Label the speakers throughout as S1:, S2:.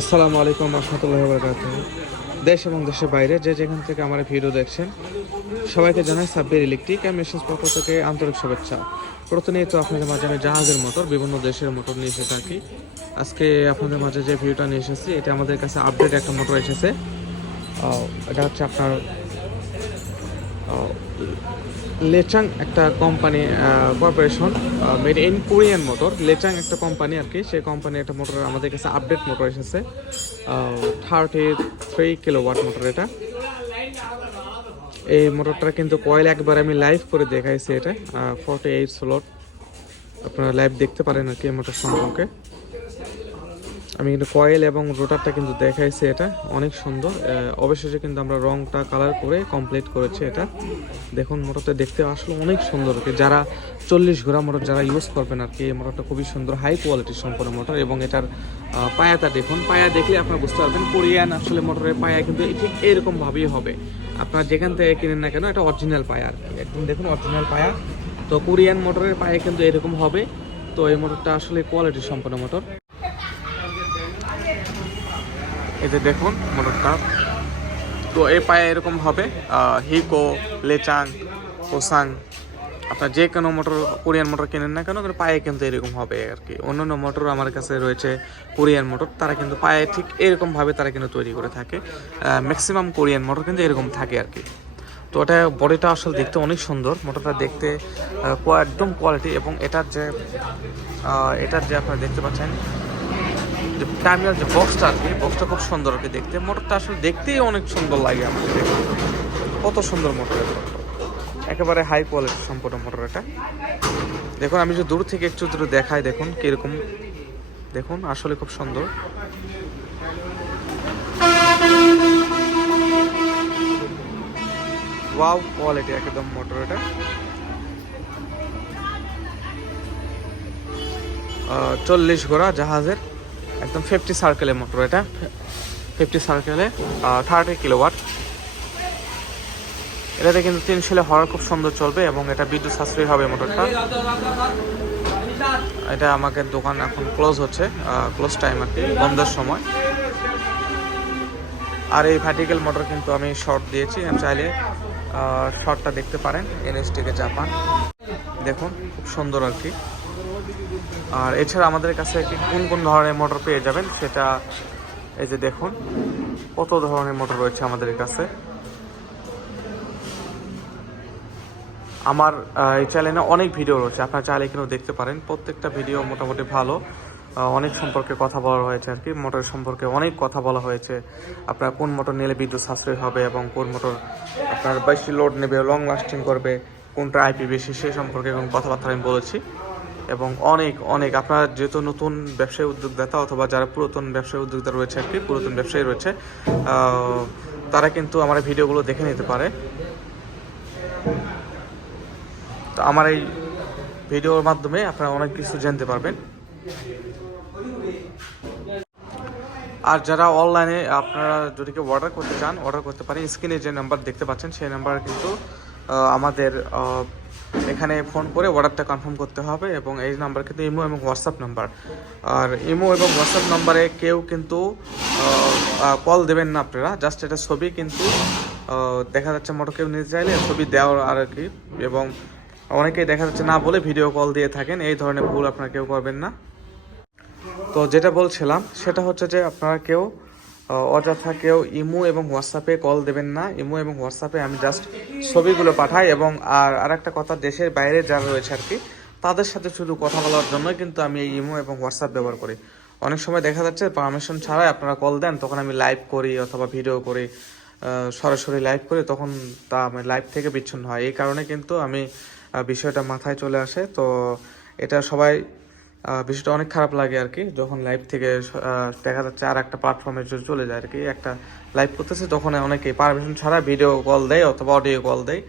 S1: আসসালামু আলাইকুম রহমতুল্লাহ বরকাত দেশ এবং দেশের বাইরে যে যেখান থেকে আমার ভিডিও দেখছেন, সবাইকে জানাই সাব্বির ইলেকট্রিক অ্যান্ড মেশিনস পক্ষ থেকে আন্তরিক শুভেচ্ছা। প্রতিনিয়ত আপনাদের মাঝে আমি জাহাজের মোটর, বিভিন্ন দেশের মোটর নিয়ে এসে থাকি। আজকে আপনাদের মাঝে যে ভিডিওটা নিয়ে এসেছি, এটা আমাদের কাছে আপডেট একটা মোটর এসেছে। এটা হচ্ছে আপনার লেচাং একটা company corporation made in Korean motor Lechang একটা কোম্পানি আর কি। সেই কোম্পানি একটা মোটর আমাদের কাছে আপডেট মোটর এসেছে। Thirty three kilo watt motor এটা। এই মোটরটা কিন্তু কয়েল একবার আমি লাইভ করে দেখাইছি এটা। ফর্টি এইট স্লট আপনারা লাইভ দেখতে পারেন আর কি মোটর সম্পর্কে। আমি কিন্তু কয়েল এবং রোটারটা কিন্তু দেখাইছি এটা। অনেক সুন্দর। অবশেষে কিন্তু আমরা রংটা কালার করে কমপ্লিট করেছি এটা। দেখুন, মোটরটা দেখতে আসলে অনেক সুন্দর। যারা চল্লিশ ঘোড়া মোটর যারা ইউজ করবেন আর কি, এই মোটরটা খুবই সুন্দর হাই কোয়ালিটির সম্পূর্ণ মোটর এবং এটার পায়াটা দেখুন। পায়া দেখলে আপনারা বুঝতে পারবেন, কোরিয়ান আসলে মোটরের পায়া কিন্তু ঠিক এরকম ভাবেই হবে। আপনারা যেখান থেকে কিনেন না কেন, এটা অরিজিনাল পায়া আর কি। একদম দেখুন অরিজিনাল পায়া। তো কোরিয়ান মোটরের পায়া কিন্তু এরকম হবে। তো এই মোটরটা আসলে কোয়ালিটি সম্পন্ন মোটর। এই যে দেখুন মোটরটা। তো এই পায়ে এরকম হবে হিকো, লেচাং, ওসাং, আপনার যে কোনো মোটর, কোরিয়ান মোটর কেনেন না কেন পায়ে কিন্তু এরকম হবে আর কি। অন্যান্য মোটর আমার কাছে রয়েছে কোরিয়ান মোটর, তারা কিন্তু পায়ে ঠিক এরকমভাবে তারা কিন্তু তৈরি করে থাকে। ম্যাক্সিমাম কোরিয়ান মোটর কিন্তু এরকম থাকে আর কি। তো ওটা বডিটা আসলে দেখতে অনেক সুন্দর, মোটরটা দেখতে একদম কোয়ালিটি এবং এটার যে এটার যে আপনারা দেখতে পাচ্ছেন যে টার্মিনাল যে বক্সটা আর কি বক্সটা খুব সুন্দর আর দেখতে। মোটরটা আসলে দেখতেই অনেক সুন্দর লাগে দেখতে। কত সুন্দর মোটর একেবারে হাই কোয়ালিটি সম্পূর্ণ মোটর এটা। দেখুন, আমি যে দূর থেকে একটু দূরে দেখাই, দেখুন কীরকম। দেখুন, আসলে খুব সুন্দর। ওয়াও কোয়ালিটি একদম মোটর এটা। চল্লিশ ঘোড়া জাহাজের। একদম ফিফটি সার্কেলের মোটর এটা। ফিফটি সার্কেলে থার্টি কিলোওয়াট এটাতে কিন্তু তিন শিলে হওয়ার খুব সুন্দর চলবে এবং এটা বিদ্যুৎ সাশ্রয়ী হবে মোটরটা এটা আমাকে দোকান এখন ক্লোজ হচ্ছে ক্লোজ টাইম আর কি, বন্ধের সময়। আর এই ভার্টিক্যাল মোটর কিন্তু আমি শর্ট দিয়েছি, আমি চাইলে শর্টটা দেখতে পারেন এনএসটিকে জাপান দেখুন, খুব সুন্দর আর কি। আর এছাড়া আমাদের কাছে কোন কোন ধরনের মোটর পেয়ে যাবেন সেটা এই যে দেখুন, কত ধরনের মোটর রয়েছে আমাদের কাছে। আমার এই চ্যানেলে অনেক ভিডিও রয়েছে, আপনারা চাইলে কিন্তু দেখতে পারেন। প্রত্যেকটা ভিডিও মোটামুটি ভালো। অনেক সম্পর্কে কথা বলা হয়েছে আর কি, মোটর সম্পর্কে অনেক কথা বলা হয়েছে। আপনার কোন মোটর নিলে বিদ্যুৎ সাশ্রয় হবে এবং কোন মোটর আপনার বেশি লোড নেবে লং লাস্টিং করবে, কোনটা আইপি বেশি, সে সম্পর্কে কোন কথাবার্তা আমি বলেছি। এবং অনেক অনেক। আপনার যেহেতু নতুন ব্যবসায়ী উদ্যোক্তা অথবা যারা পুরাতন ব্যবসায়ী উদ্যোক্তা রয়েছে আর কি পুরাতন ব্যবসায়ী রয়েছে তারা কিন্তু আমার ভিডিওগুলো দেখে নিতে পারে। তো আমার এই ভিডিওর মাধ্যমে আপনারা অনেক কিছু জানতে পারবেন। আর যারা অনলাইনে আপনারা যদি কেউ অর্ডার করতে চান, অর্ডার করতে পারেন, স্ক্রিনে যে নাম্বার দেখতে পাচ্ছেন, সেই নাম্বার কিন্তু আমাদের এখানে ফোন করে অর্ডারটা কনফার্ম করতে হবে এবং এই নাম্বার কিন্তু ইমো এবং হোয়াটসঅ্যাপ নাম্বার আর ইমো এবং হোয়াটসঅ্যাপ নাম্বারে কেউ কিন্তু কল দেবেন না আপনারা। জাস্ট এটা ছবি কিন্তু দেখা যাচ্ছে মোটর কেউ নিতে চাইলে ছবি দেওয়ার আর কি। এবং অনেকেই দেখা যাচ্ছে না বলে ভিডিও কল দিয়ে থাকেন, এই ধরনের ভুল আপনারা কেউ করবেন না। তো যেটা বলছিলাম, সেটা হচ্ছে যে আপনারা কেউ অযথা কেউ ইমো এবং হোয়াটসঅ্যাপে কল দেবেন না। ইমো এবং হোয়াটসঅ্যাপে আমি জাস্ট ছবিগুলো পাঠাই এবং আর আরেকটা কথা, দেশের বাইরে যারা রয়েছে আর কি, তাদের সাথে শুধু কথা বলার জন্য কিন্তু আমি এই ইমো এবং হোয়াটসঅ্যাপ ব্যবহার করি। অনেক সময় দেখা যাচ্ছে পারমিশন ছাড়াই আপনারা কল দেন, তখন আমি লাইভ করি অথবা ভিডিও করি সরাসরি লাইভ করি, তখন তা আমি লাইভ থেকে বিচ্ছিন্ন হয়। এই কারণে কিন্তু আমি বিষয়টা মাথায় চলে আসে। তো এটা সবাই বিষয়টা অনেক খারাপ লাগে আর কি। যখন লাইভ থেকে দেখা যাচ্ছে আর একটা প্ল্যাটফর্মে চলে যায় আর কি। একটা লাইভ করতেছে, তখন অনেকে পারমিশন ছাড়া ভিডিও কল দেয় অথবা অডিও কল দেয়।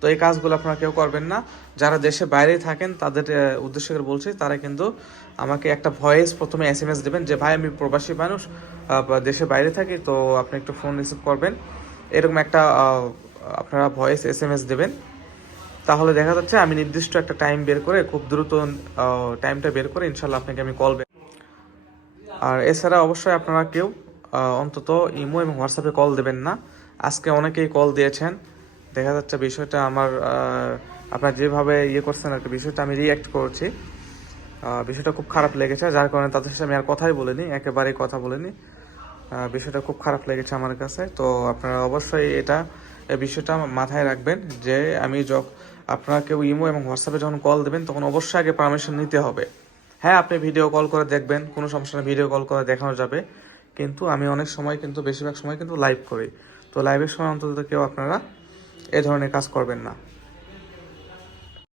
S1: তো এই কাজগুলো আপনারা কেউ করবেন না। যারা দেশে বাইরে থাকেন, তাদের উদ্দেশ্য করে বলছি, তারা কিন্তু আমাকে একটা ভয়েস প্রথমে এস এম এস দেবেন যে, ভাই, আমি প্রবাসী মানুষ দেশে বাইরে থাকি, তো আপনি একটু ফোন রিসিভ করবেন। এরকম একটা আপনারা ভয়েস এস এম এস দেবেন। তাহলে দেখা যাচ্ছে আমি নির্দিষ্ট একটা টাইম বের করে খুব দ্রুত টাইমটা বের করে ইনশাল্লাহ আপনাকে আমি কল আর এছাড়া অবশ্যই আপনারা কেউ অন্তত ইমো এবং হোয়াটসঅ্যাপে কল দেবেন না। আজকে অনেকেই কল দিয়েছেন। দেখা যাচ্ছে বিষয়টা আমার আপনার যেভাবে ইয়ে করছেন আর কি, বিষয়টা আমি রিয়্যাক্ট করছি। বিষয়টা খুব খারাপ লেগেছে, যার কারণে তাদের সাথে আমি আর কথাই বলিনি, একেবারেই কথা বলিনি। বিষয়টা খুব খারাপ লেগেছে আমার কাছে। তো আপনারা অবশ্যই এটা বিষয়টা মাথায় রাখবেন যে আমি যখন আপনারা কেউ ইমো এবং হোয়াটসঅ্যাপে যখন কল দেবেন, তখন অবশ্যই আগে পারমিশন নিতে হবে। হ্যাঁ আপনি ভিডিও কল করে দেখবেন, কোনো সমস্যা ভিডিও কল করে দেখানো যাবে। কিন্তু আমি অনেক সময় কিন্তু, বেশিরভাগ সময় কিন্তু লাইভ করি। তো লাইভের সময় অন্তত কেউ আপনারা এ ধরনের কাজ করবেন না।